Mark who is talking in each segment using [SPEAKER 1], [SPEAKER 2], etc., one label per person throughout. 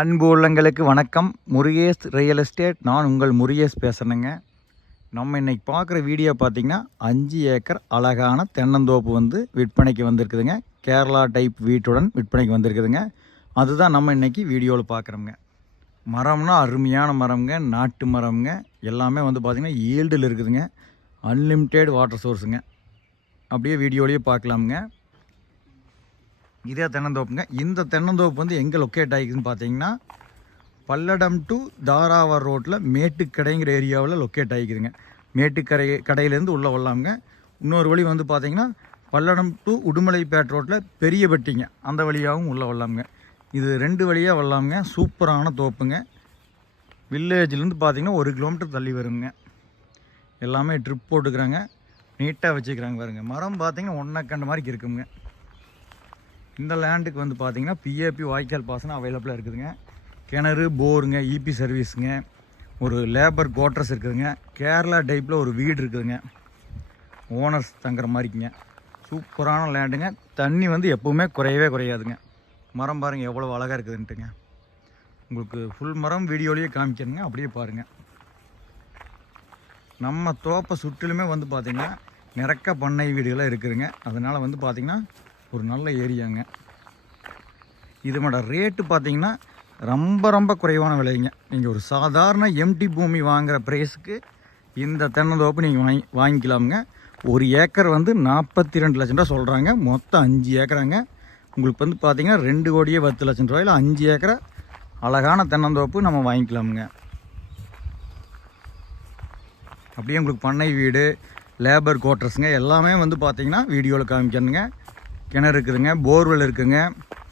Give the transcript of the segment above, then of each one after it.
[SPEAKER 1] அன்பு உள்ளங்களுக்கு வணக்கம். முருகேஷ் ரியல் எஸ்டேட் நான் உங்கள் முருகேஷ் பேசுகிறேங்க நம்ம இன்னைக்கு பார்க்குற வீடியோ பார்த்திங்கன்னா அஞ்சு ஏக்கர் அழகான தென்னந்தோப்பு வந்து விற்பனைக்கு வந்திருக்குதுங்க. கேரளா டைப் வீட்டுடன் விற்பனைக்கு வந்திருக்குதுங்க. அதுதான் நம்ம இன்னைக்கு வீடியோவில் பார்க்குறோங்க மரம்னா அருமையான மரம்ங்க. நாட்டு மரம்ங்க. எல்லாமே வந்து பார்த்திங்கன்னா ஈல்டில் இருக்குதுங்க. அன்லிமிட்டெட் வாட்டர் சோர்ஸுங்க அப்படியே வீடியோலேயே பார்க்கலாமுங்க. இதே தென்னந்தோப்புங்க. இந்த தென்னந்தோப்பு வந்து எங்கே லொக்கேட் ஆகிக்குதுன்னு பார்த்தீங்கன்னா பல்லடம் டு தாராவார் ரோட்டில் மேட்டுக்கடைங்கிற ஏரியாவில் லொக்கேட் ஆகிக்குதுங்க மேட்டுக்கரை கடையிலேருந்து உள்ளே வரலாமுங்க. இன்னொரு வழி வந்து பார்த்தீங்கன்னா பல்லடம் டு உடுமலைப்பேட் ரோட்டில் பெரிய பெட்டிங்க. அந்த வழியாகவும் உள்ளே வரலாமுங்க. இது ரெண்டு வழியாக வரலாமுங்க. சூப்பரான தோப்புங்க. வில்லேஜ்லேருந்து பார்த்தீங்கன்னா ஒரு கிலோமீட்டர் தள்ளி வருங்க. எல்லாமே ட்ரிப் போட்டுக்கிறாங்க. நீட்டாக வச்சுக்கிறாங்க பாருங்கள் மரம் பார்த்தீங்கன்னா ஒன்றை கண்ட மாதிரி இருக்குங்க. இந்த லேண்டுக்கு வந்து பார்த்தீங்கன்னா பிஏபி வாய்க்கால் பாசனம் அவைலபிளாக இருக்குதுங்க. கிணறு போருங்க இபி சர்வீஸுங்க ஒரு லேபர் குவார்ட்டர்ஸ் இருக்குதுங்க. கேரளா டைப்பில் ஒரு வீடு இருக்குதுங்க. ஓனர்ஸ் தங்குற மாதிரிக்குங்க. சூப்பரான லேண்டுங்க தண்ணி வந்து எப்போவுமே குறையவே குறையாதுங்க. மரம் பாருங்கள் எவ்வளோ அழகாக இருக்குதுன்ட்டுங்க. உங்களுக்கு ஃபுல் மரம் வீடியோலேயே காமிக்கணுங்க அப்படியே பாருங்கள் நம்ம தோப்பை சுற்றிலுமே வந்து பார்த்திங்கன்னா நிறக்க பண்ணை வீடுகளாக இருக்குதுங்க. அதனால் வந்து பார்த்திங்கன்னா ஒரு நல்ல ஏரியாங்க. இதனோட ரேட்டு பார்த்தீங்கன்னா ரொம்ப ரொம்ப குறைவான விலைங்க. நீங்கள் ஒரு சாதாரண எம்டி பூமி வாங்குகிற ப்ரைஸுக்கு இந்த தென்னந்தோப்பு நீங்கள் வாங்கி வாங்கிக்கலாமுங்க. ஒரு ஏக்கர் வந்து நாற்பத்தி ரெண்டு லட்சம் ரூபா சொல்கிறாங்க மொத்தம் அஞ்சு ஏக்கராங்க. உங்களுக்கு வந்து பார்த்திங்கன்னா ரெண்டு கோடியே பத்து லட்சம் ரூபாயில் அஞ்சு ஏக்கரை அழகான தென்னந்தோப்பு நம்ம வாங்கிக்கலாமுங்க. அப்படியே உங்களுக்கு பண்ணை வீடு லேபர் குவார்ட்டர்ஸுங்க எல்லாமே வந்து பார்த்திங்கன்னா வீடியோவில் காமிக்கணுங்க கிணறு இருக்குதுங்க. போர்வெல் இருக்குங்க.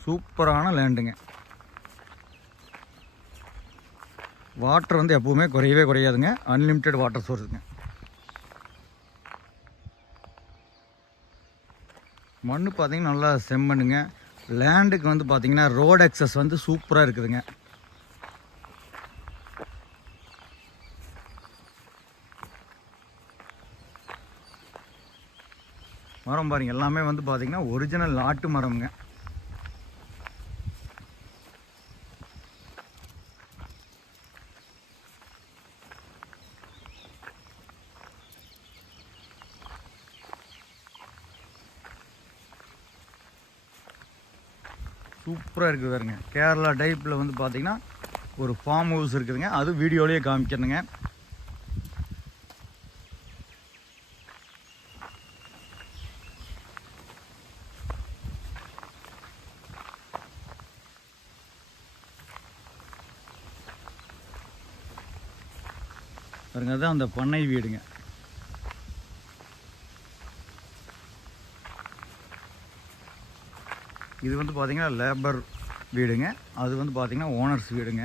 [SPEAKER 1] சூப்பரான லேண்டுங்க வாட்டர் வந்து எப்பவுமே குறையவே குறையாதுங்க. அன்லிமிட்டெட் வாட்டர் சோர்ஸுங்க மண் பார்த்திங்கன்னா நல்லா செம்மண்ணுங்க. லேண்டுக்கு வந்து பார்த்திங்கன்னா ரோடு அக்சஸ் வந்து சூப்பராக இருக்குதுங்க. மரம் பாருங்க எல்லாமே வந்து பார்த்தீங்கன்னா ஒரிஜினல் நாட்டு மரம்ங்க. சூப்பராக இருக்குது பாருங்க. கேரளா டைப்பில் வந்து பார்த்தீங்கன்னா ஒரு ஃபார்ம் ஹவுஸ் இருக்குதுங்க. அது வீடியோலேயே காமிக்கிறதுங்க பாருங்க அதுதான் அந்த பண்ணை வீடுங்க. இது வந்து பார்த்தீங்கன்னா லேபர் வீடுங்க. அது வந்து பார்த்தீங்கன்னா ஓனர்ஸ் வீடுங்க.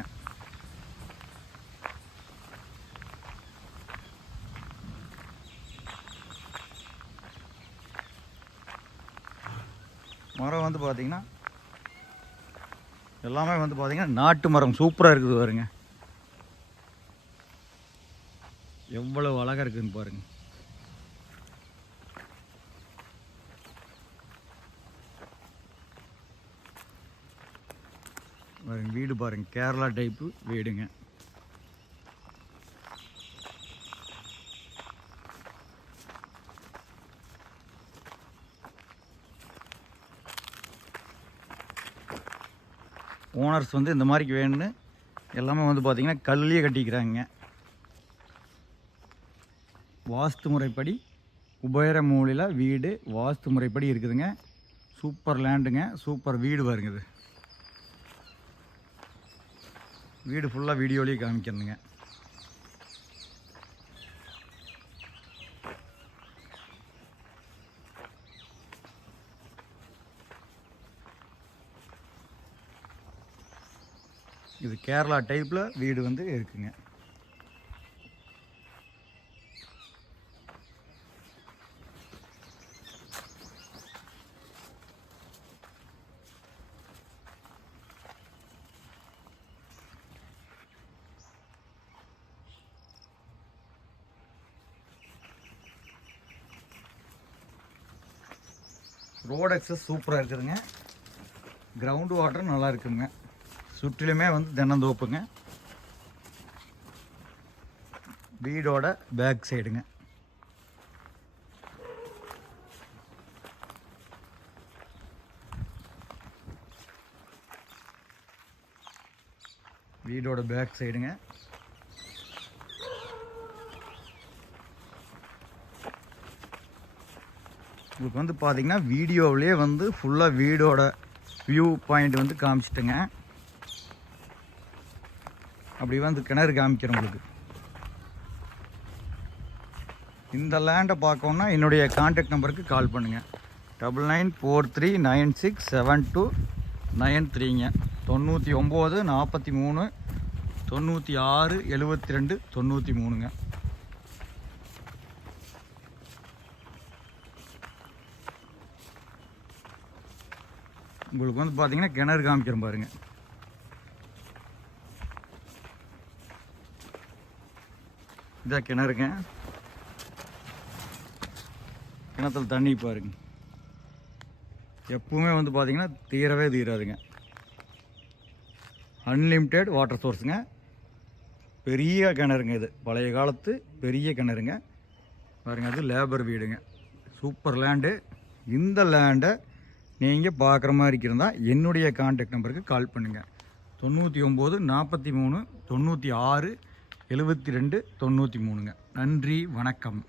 [SPEAKER 1] மரம் வந்து பார்த்தீங்கன்னா எல்லாமே வந்து பார்த்தீங்கன்னா நாட்டு மரம் சூப்பராக இருக்குது பாருங்க. எவ்வளவு அழகாக இருக்குதுன்னு பாருங்க. பாருங்க வீடு பாருங்க கேரளா டைப்பு வீடுங்க. ஓனர்ஸ் வந்து இந்த மாதிரிக்கு வேணும்னு எல்லாமே வந்து பார்த்திங்கன்னா கல்லுலேயே கட்டிக்கிறாங்க வாஸ்து முறைப்படி உபயர மூலையில் வீடு வாஸ்து முறைப்படி இருக்குதுங்க. சூப்பர் லேண்டுங்க சூப்பர் வீடு பாருங்க இது. வீடு ஃபுல்லாக வீடியோலேயே காமிக்கிறதுங்க இது கேரளா டைப்பில் வீடு வந்து இருக்குங்க. ரோடு அக்சஸ் சூப்பராக இருக்குதுங்க. கிரவுண்ட் வாட்டர் நல்லா இருக்குங்க. சுற்றிலுமே வந்து தென்னந்தோப்புங்க. வீடோட பேக் சைடுங்க வீடோட பேக் சைடுங்க உங்களுக்கு வந்து பார்த்தீங்கன்னா வீடியோவிலே வந்து ஃபுல்லாக வீடோட வியூ பாயிண்ட் வந்து காமிச்சிட்டுங்க. அப்படி வந்து கிணறு காமிக்கிறேன் உங்களுக்கு. இந்த லேண்டை பார்க்கணுன்னா என்னுடைய காண்டாக்ட் நம்பருக்கு கால் பண்ணுங்கள் double nine four three nine six seven two nine த்ரீங்க தொண்ணூற்றி ஒம்பது நாற்பத்தி மூணு தொண்ணூற்றி ஆறு எழுபத்தி ரெண்டு தொண்ணூற்றி மூணுங்க. உங்களுக்கு வந்து பார்த்தீங்கன்னா கிணறு காமிக்கிறேன் பாருங்க. இதான் கிணறுங்க. கிணத்துல தண்ணி பாருங்க. எப்பவுமே வந்து பார்த்தீங்கன்னா தீரவே தீராதுங்க. அன்லிமிட்டெட் வாட்டர் சோர்ஸுங்க பெரிய கிணறுங்க இது. பழைய காலத்து பெரிய கிணறுங்க. பாருங்க அது லேபர் வீடுங்க. சூப்பர் லேண்டு இந்த லேண்டை நீங்கள் பார்க்குற மாதிரி இருந்தால் என்னுடைய கான்டாக்ட் நம்பருக்கு கால் பண்ணுங்கள் தொண்ணூற்றி ஒம்பது நாற்பத்தி மூணு தொண்ணூற்றி ஆறு எழுபத்தி ரெண்டு தொண்ணூற்றி மூணுங்க. நன்றி வணக்கம்.